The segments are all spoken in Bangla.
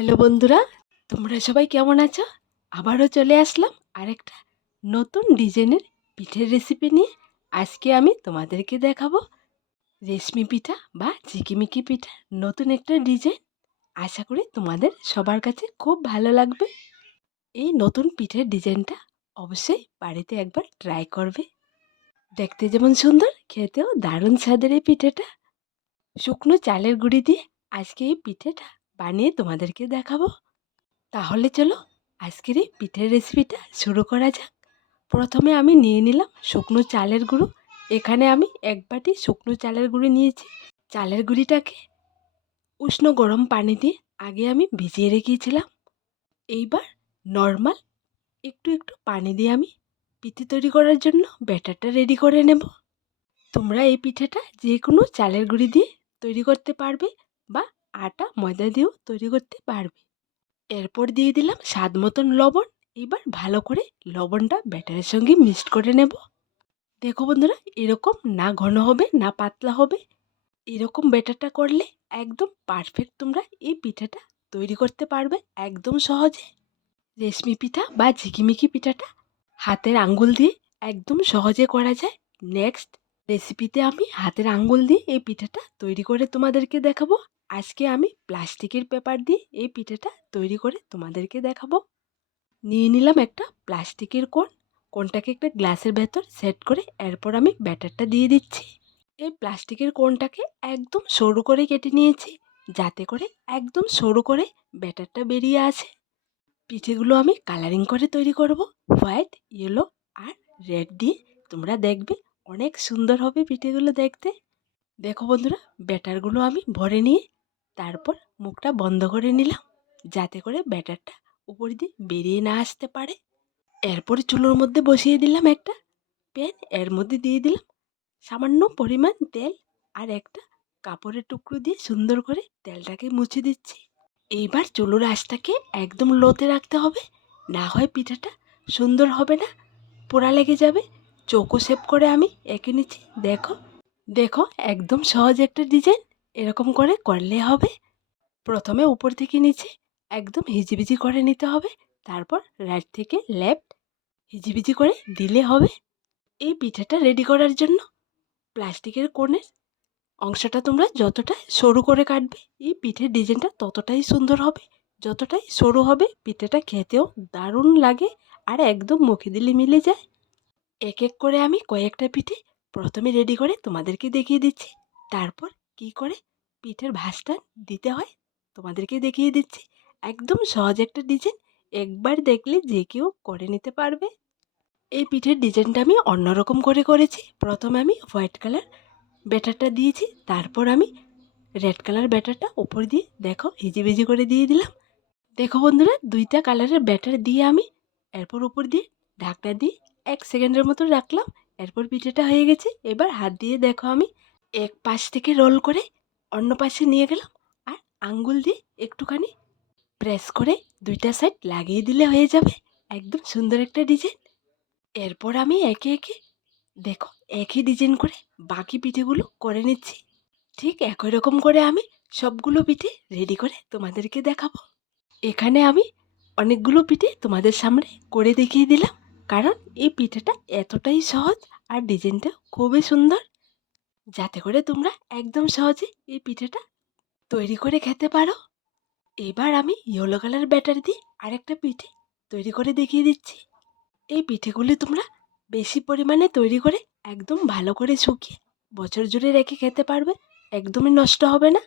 হ্যালো বন্ধুরা, তোমরা সবাই কেমন আছো? আবারও চলে আসলাম আরেকটা নতুন ডিজাইনের পিঠের রেসিপি নিয়ে। আজকে আমি তোমাদেরকে দেখাবো রেশমি পিঠা বা ঝিকিমিকি পিঠা, নতুন একটা ডিজাইন। আশা করি তোমাদের সবার কাছে খুব ভালো লাগবে। এই নতুন পিঠের ডিজাইনটা অবশ্যই বাড়িতে একবার ট্রাই করবে। দেখতে যেমন সুন্দর, খেতেও দারুণ স্বাদের এই পিঠেটা। শুকনো চালের গুঁড়ি দিয়ে আজকে এই পিঠেটা বানিয়ে তোমাদেরকে দেখাবো। তাহলে চলো, আজকের এই পিঠের রেসিপিটা শুরু করা যাক। প্রথমে আমি নিয়ে নিলাম শুকনো চালের গুঁড়ো। এখানে আমি এক বাটি শুকনো চালের গুঁড়ো নিয়েছি। চালের গুঁড়িটাকে উষ্ণ গরম পানি দিয়ে আগে আমি ভিজিয়ে রেখেছিলাম। এইবার নর্মাল একটু একটু পানি দিয়ে আমি পিঠে তৈরি করার জন্য ব্যাটারটা রেডি করে নেব। তোমরা এই পিঠেটা যে কোনো চালের গুঁড়ি দিয়ে তৈরি করতে পারবে। আটা ময়দা দিয়েও তৈরি করতে পারবে। এরপর দিয়ে দিলাম স্বাদ মতন লবণ। এবার ভালো করে লবণটা ব্যাটারের সঙ্গে মিক্সড করে নেব। দেখো বন্ধুরা, এরকম না ঘন হবে, না পাতলা হবে। এরকম ব্যাটারটা করলে একদম পারফেক্ট তোমরা এই পিঠাটা তৈরি করতে পারবে একদম সহজে। রেশমি পিঠা বা ঝিকিমিকি পিঠাটা হাতের আঙ্গুল দিয়ে একদম সহজে করা যায়। নেক্সট রেসিপিতে আমি হাতের আঙ্গুল দিয়ে এই পিঠাটা তৈরি করে তোমাদেরকে দেখাবো। আজকে আমি প্লাস্টিকের পেপার দিয়ে এই পিঠাটা তৈরি করে তোমাদেরকে দেখাবো। নিয়ে নিলাম একটা প্লাস্টিকের কোন কোনটাকে একটা গ্লাসের ভেতর সেট করে এরপর আমি ব্যাটারটা দিয়ে দিচ্ছি। এই প্লাস্টিকের কোনটাকে একদম সরু করে কেটে নিয়েছি, যাতে করে একদম সরু করে ব্যাটারটা বেরিয়ে আসে। পিঠেগুলো আমি কালারিং করে তৈরি করব, হোয়াইট, ইয়েলো আর রেড দিয়ে। তোমরা দেখবে অনেক সুন্দর হবে পিঠেগুলো দেখতে। দেখো বন্ধুরা, ব্যাটারগুলো আমি ভরে নিয়ে তারপর মুখটা বন্ধ করে নিলাম, যাতে করে ব্যাটারটা উপর দিয়ে বেরিয়ে না আসতে পারে। এরপর চুলোর মধ্যে বসিয়ে দিলাম একটা প্যান, এর মধ্যে দিয়ে দিলাম সামান্য পরিমাণ তেল আর একটা কাপড়ের টুকরো দিয়ে সুন্দর করে তেলটাকে মুছে দিচ্ছি। এইবার চুলোর আঁচটাকে একদম লোতে রাখতে হবে, না হয় পিঠাটা সুন্দর হবে না, পোড়া লেগে যাবে। চৌকো শেপ করে আমি এঁকে নিচ্ছি, দেখো দেখো, একদম সহজ একটা ডিজাইন। এরকম করে করলে হবে। প্রথমে উপর থেকে নিচে একদম হিজিবিজি করে নিতে হবে। তারপর রাইট থেকে লেফট হিজিবিজি করে দিলে হবে। এই পিঠাটা রেডি করার জন্য প্লাস্টিকের কোণের অংশটা তোমরা যতটা সরু করে কাটবে, এই পিঠের ডিজাইনটা ততটাই সুন্দর হবে। যতটাই সরু হবে, পিঠেটা খেতেও দারুণ লাগে আর একদম মুখে দিলে মিলে যায়। এক এক করে আমি কয়েকটা পিঠে প্রথমে রেডি করে তোমাদেরকে দেখিয়ে দিচ্ছি। তারপর কি করে পিঠের ভাঁজটা দিতে হয়। তোমাদেরকে দেখিয়ে দিচ্ছি। একদম সহজ একটা ডিজাইন একবার দেখলে যে কেউ করে নিতে পারবে। এই পিঠের ডিজাইনটা আমি অন্যরকম করে করেছি। প্রথমে আমি হোয়াইট কালার ব্যাটারটা দিয়েছি। তারপর আমি রেড কালার ব্যাটারটা ওপর দিয়ে দেখো হিজিবিজি করে দিয়ে দিলাম। দেখো বন্ধুরা, দুইটা কালারের ব্যাটার দিয়ে আমি এরপর উপর দিয়ে ঢাকনা দিয়ে এক সেকেন্ডের মতো রাখলাম। এরপর পিঠেটা হয়ে গেছে। এবার হাত দিয়ে দেখো আমি এক পাশ থেকে রোল করে অন্য পাশে নিয়ে গেলাম আর আঙ্গুল দিয়ে একটুখানি প্রেস করে দুইটা সাইড লাগিয়ে দিলে হয়ে যাবে। একদম সুন্দর একটা ডিজাইন এরপর আমি একে একে, দেখো, একই ডিজাইন করে বাকি পিঠেগুলো করে নিচ্ছি। ঠিক একই রকম করে আমি সবগুলো পিঠে রেডি করে তোমাদেরকে দেখাবো। এখানে আমি অনেকগুলো পিঠে তোমাদের সামনে করে দেখিয়ে দিলাম। কারণ এই পিঠেটা এতটাই সহজ আর ডিজাইনটা খুবই সুন্দর। যাতে করে তোমরা একদম সহজে এই পিঠেটা তৈরি করে খেতে পারো। এবার আমি ইয়েলো কালার ব্যাটার দিয়ে আরেকটা পিঠে তৈরি করে দেখিয়ে দিচ্ছি। এই পিঠেগুলি তোমরা বেশি পরিমাণে তৈরি করে একদম ভালো করে শুকিয়ে বছর জুড়ে রেখে খেতে পারবে, একদমই নষ্ট হবে না।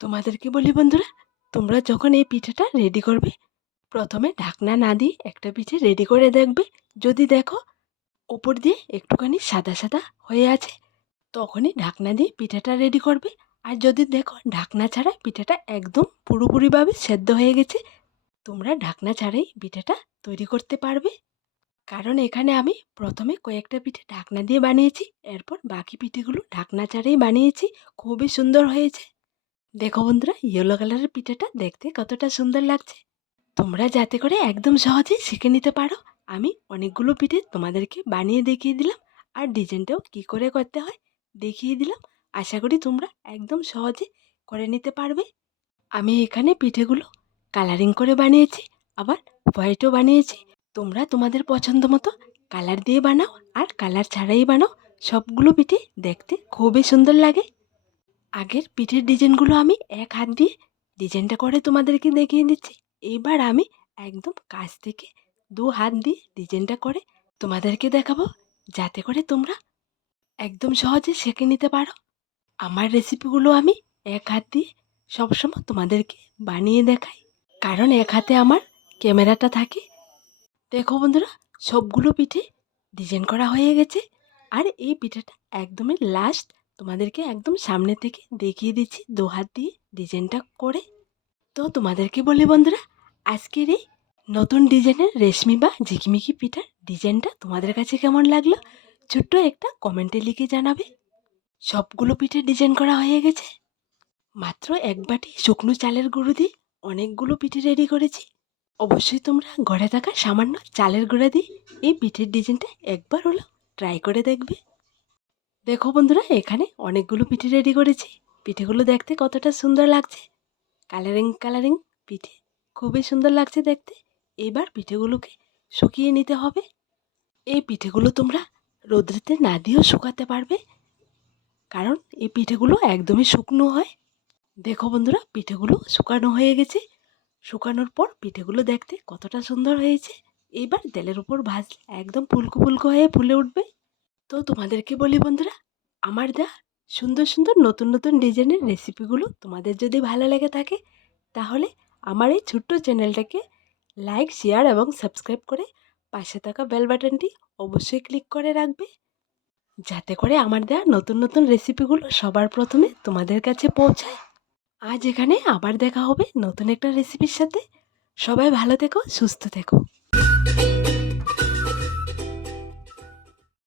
তোমাদেরকে বলি বন্ধুরা, তোমরা যখন এই পিঠেটা রেডি করবে, প্রথমে ঢাকনা না দিয়ে একটা পিঠে রেডি করে দেখবে। যদি দেখো, ওপর দিয়ে একটুখানি সাদা সাদা হয়ে আছে তখনই ঢাকনা দিয়ে পিঠাটা রেডি করবে। আর যদি দেখো ঢাকনা ছাড়া পিঠাটা একদম পুরোপুরিভাবে সেদ্ধ হয়ে গেছে, তোমরা ঢাকনা ছাড়াই পিঠাটা তৈরি করতে পারবে। কারণ এখানে আমি প্রথমে কয়েকটা পিঠে ঢাকনা দিয়ে বানিয়েছি, এরপর বাকি পিঠেগুলো ঢাকনা ছাড়াই বানিয়েছি। খুবই সুন্দর হয়েছে। দেখো বন্ধুরা ইয়েলো কালারের পিঠাটা দেখতে কতটা সুন্দর লাগছে। তোমরা যাতে করে একদম সহজে শিখে নিতে পারো, আমি অনেকগুলো পিঠে তোমাদেরকে বানিয়ে দেখিয়ে দিলাম। আর ডিজাইনটাও কী করে করতে হয় দেখিয়ে দিলাম। আশা করি তোমরা একদম সহজে করে নিতে পারবে। আমি এখানে পিঠেগুলো কালারিং করে বানিয়েছি, আবার হোয়াইটও বানিয়েছি। তোমরা তোমাদের পছন্দ মতো কালার দিয়ে বানাও আর কালার ছাড়াই বানাও। সবগুলো পিঠে দেখতে খুবই সুন্দর লাগে। আগের পিঠের ডিজাইনগুলো আমি এক হাত দিয়ে ডিজাইনটা করে তোমাদেরকে দেখিয়ে দিচ্ছি। এইবার আমি একদম কাছ থেকে দু হাত দিয়ে ডিজাইনটা করে তোমাদেরকে দেখাবো। যাতে করে তোমরা একদম সহজে শেখে নিতে পারো। আমার রেসিপিগুলো আমি এক হাত দিয়ে সবসময় তোমাদেরকে বানিয়ে দেখাই। কারণ এক হাতে আমার ক্যামেরাটা থাকে। দেখো বন্ধুরা, সবগুলো পিঠে ডিজাইন করা হয়ে গেছে। আর এই পিঠেটা একদমই লাস্ট তোমাদেরকে একদম সামনে থেকে দেখিয়ে দিচ্ছি দু হাত দিয়ে ডিজাইনটা করে। তো তোমাদেরকে বলি বন্ধুরা, আজকের এই নতুন ডিজাইনের রেশমি বা ঝিকিমিকি পিঠার ডিজাইনটা তোমাদের কাছে কেমন লাগল? ছোট্ট একটা কমেন্টে লিখে জানাবে, সবগুলো পিঠে ডিজাইন করা হয়ে গেছে। মাত্র এক বাটি শুকনো চালের গুঁড়ো দিয়ে অনেকগুলো পিঠে রেডি করেছি। অবশ্যই তোমরা ঘরে থাকা সামান্য চালের গুঁড়া দিয়ে এই পিঠের ডিজাইনটা একবার হলো ট্রাই করে দেখবে। দেখো বন্ধুরা, এখানে অনেকগুলো পিঠে রেডি করেছি। পিঠেগুলো দেখতে কতটা সুন্দর লাগছে। কালারিং কালারিং পিঠে খুবই সুন্দর লাগছে দেখতে। এবার পিঠেগুলোকে শুকিয়ে নিতে হবে। এই পিঠেগুলো তোমরা রোদ্রেতে না দিয়েও শুকাতে পারবে? কারণ এই পিঠেগুলো একদমই শুকনো হয়। দেখো বন্ধুরা, পিঠেগুলো শুকানো হয়ে গেছে। শুকানোর পর পিঠেগুলো দেখতে কতটা সুন্দর হয়েছে। এবার তেলের উপর ভাজলে একদম ফুলকো ফুলকো হয়ে ফুলে উঠবে। তো তোমাদেরকে বলি বন্ধুরা, আমার দেওয়া সুন্দর সুন্দর নতুন নতুন ডিজাইনের রেসিপিগুলো তোমাদের যদি ভালো লেগে থাকে, তাহলে আমার এই ছোট্ট চ্যানেলটাকে লাইক, শেয়ার এবং সাবস্ক্রাইব করে পাশে থাকা বেল বাটনটি অবশ্যই ক্লিক করে রাখবে। যাতে করে আমার দেওয়া নতুন নতুন রেসিপিগুলো সবার প্রথমে তোমাদের কাছে পৌঁছায়। আজ এখানে আবার দেখা হবে নতুন একটা রেসিপির সাথে। সবাই ভালো থেকো, সুস্থ থেকো।